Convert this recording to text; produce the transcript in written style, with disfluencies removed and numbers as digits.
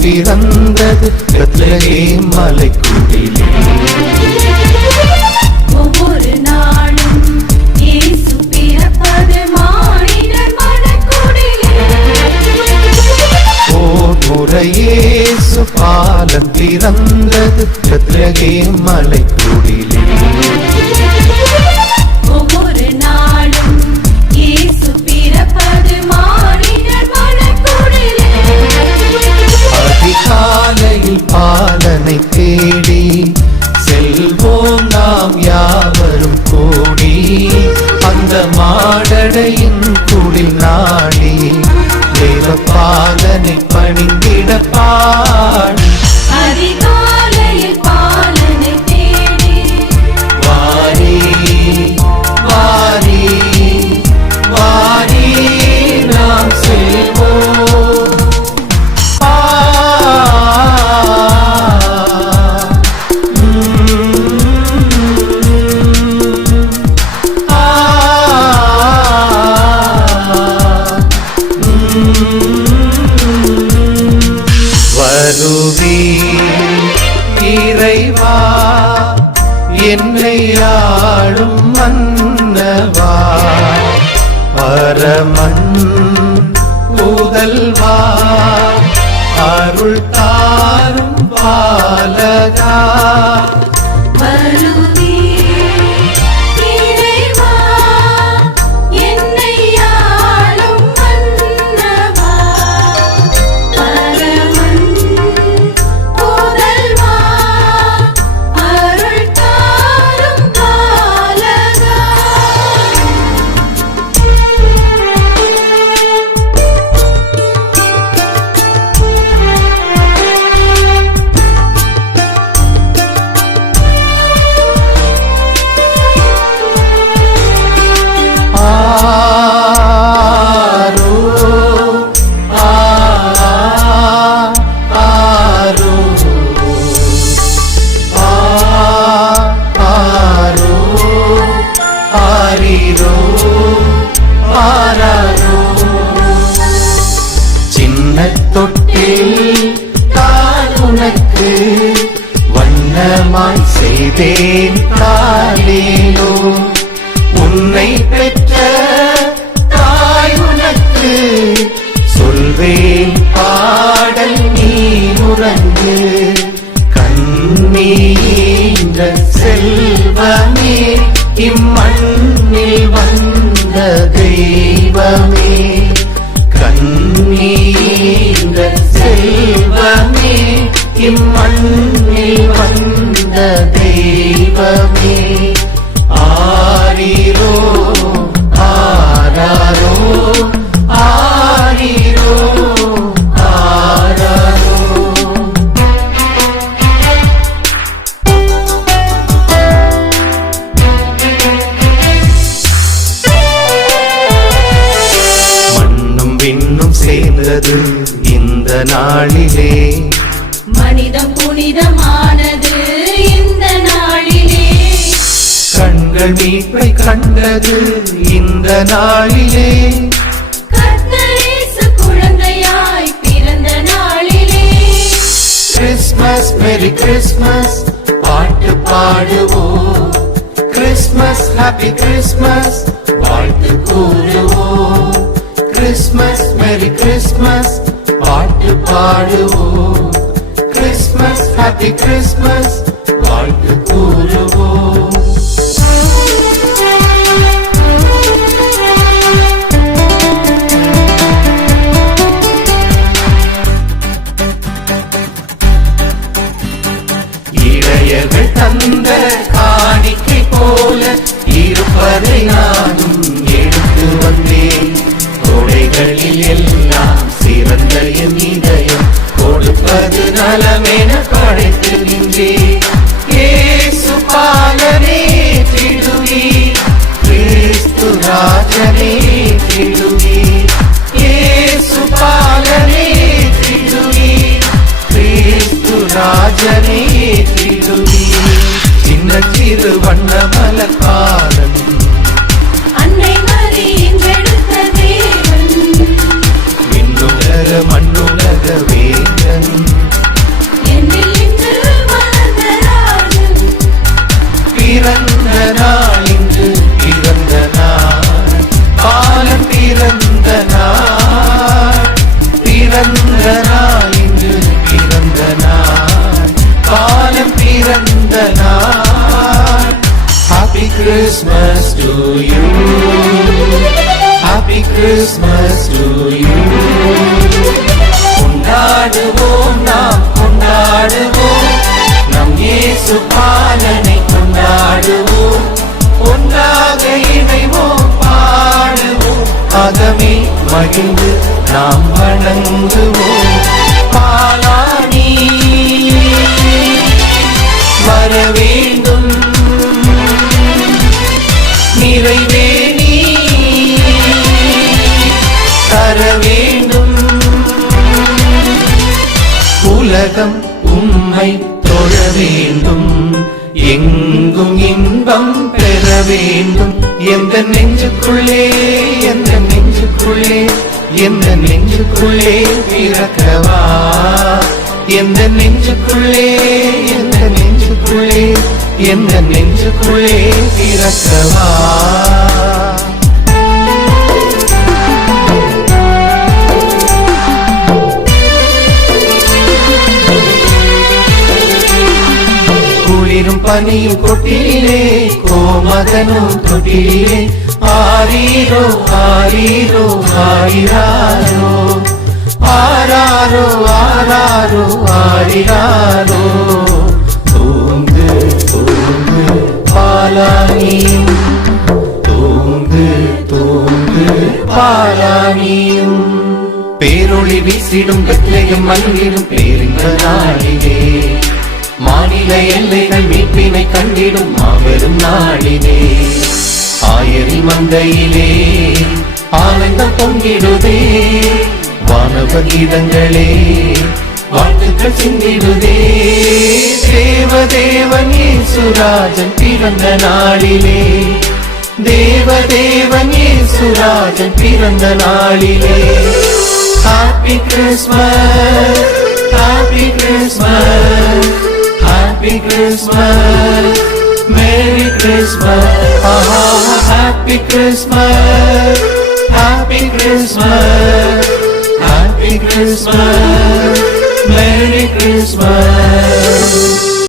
பிறந்தது பெத்லகேம் மலைக்குடிலே. ஒவ்வொரு நாளும் இயேசு பிறப்பது மானிடர் மனக்குடிலே. ஓர் முறை இயேசு பாலன் பிறந்தது பெத்லகேம் மலைக்குடிலே. ஒவ்வொரு நாளும் இயேசு பிறப்பது மானிடர் மனக்குடிலே. அதிகாலையில் பாலனை தேடி செல்வோம் நாம் யாவரும் கூடி, அந்த மாடடையின் குடில் நாடி தேவ பாலனை பணிந்திட பாடி. அதிகாலையில் பாலனை தேடி வாரி வாரி வாரி நாம் செல்வோம். வருவி இறைவா என்னை ஆளும் மன்னவா, பரமன் புதல்வா அருள் தாரும் பாலகா. வருவி இறைவா என்னை ஆளும் மன்னவா, பரமன் புதல்வா அருள் தாரும் பாலகா. சின்ன தொட்டில் தான் உனக்கு வண்ணமாய் செய்தேன் தாலேலோ, உன்னை பெற்ற தாய் உனக்கு சொல்வேன் பாடல் நீ உறங்கு. கண்ணீந்த செல்வமே இம்மண்ணில் வந்த தெய்வமே, கண்ணீந்த செல்வமே இம்மண்ணில் வந்த தெய்வமே. ஆரிரோ ஆராரோ ஆரிரோ ஆராரோ. மண்ணும் விண்ணும் சேர்ந்தது இந்த நாளிலே, மனிதம் புனிதமானது இந்த நாளிலே. கண்கள் மீட்பை கண்டது இந்த நாளிலே, கர்த்தர் இயேசு குழந்தையாய் பிறந்த நாளிலே. கிறிஸ்மஸ் மேரி கிறிஸ்மஸ் பாட்டு பாடுவோம், கிறிஸ்மஸ் ஹாப்பி கிறிஸ்மஸ் வாழ்த்து கூறுவோம். கிறிஸ்மஸ் மேரி கிறிஸ்மஸ் பாட்டு பாடுவோம், கிறிஸ்மஸ் ஹாப்பி கிறிஸ்மஸ் வாழ்த்து கூறுவோம். இடையர்கள் தந்த காணிக்கை போல இருப்பதை நானும் எடுத்து வந்தேன். கொடைகளில் எல்லாம் சிறந்த என் இதயம் கொடுப்பது நலமென படைத்து நின்றேன். இயேசு பாலனே திடுவி, கிறிஸ்து ராஜனே திடுவி. இயேசு பாலனே திடுவி, கிறிஸ்து ராஜனே திடுவி. சின்ன சிறு வண்ண மலர் பாலன் அன்னை மரியின் வெடுத்த தேவன், விண்ணுலக மண்ணுலக வேந்தன். நாள். Happy Christmas to you. Happy Christmas to you. கொண்டாடுவோம் நாம் கொண்டாடுவோம் நம் இயேசு பாலனை கொண்டாடுவோம். ஒன்றாக இணைவோம் பாடுவோம் அகமே மகிழ்ந்து நாம் வணங்குவோம். பாலானி வர வேண்டும் நிறைவே நீ தர வேண்டும். உலகம் உம்மை தொழ வேண்டும் எங்கும் இன்பம் பெற வேண்டும். எந்த நெஞ்சுக்குள்ளே எந்த நெஞ்சுக்குள்ளே எந்த நெஞ்சுக்குள்ளே பிறக்கவா. எந்த நெஞ்சுக்குள்ளே எந்த நெஞ்சுக்குள்ளே எந்த நெஞ்சுக்குள்ளே பிறக்கவா. குளிரும் பனியும் கொட்டிலே கோமகனும் தொட்டிலே ஆரீரோ ஆரீரோ ஆரிராரோ ஆராரோ ஆராரோ ஆரிராரோ. தூங்கு தூங்கு பாலானியும் தூங்கு தூங்கு பாலானியும். பேரொளி வீசிடும் பெத்லெகேம் மல்லிடும் பேரின்ப நாளிலே மாநில எல்லைகள் மீட்பினை கண்டிடும் மாபெரும் நாளிலே. ஆயரின் மந்தையிலே ஆனந்தம் பொங்கிடுதே வானவர் கீதங்களே வாழ்த்துக்கள் சிந்திடுதே. தேவதேவன் இயேசுராஜன் பிறந்த நாளிலே தேவதேவன் இயேசுராஜன் பிறந்த நாளிலே. Happy Christmas, Happy Christmas, Happy Christmas, Merry Christmas, Happy Christmas, Happy Christmas, Happy Christmas, Merry Christmas.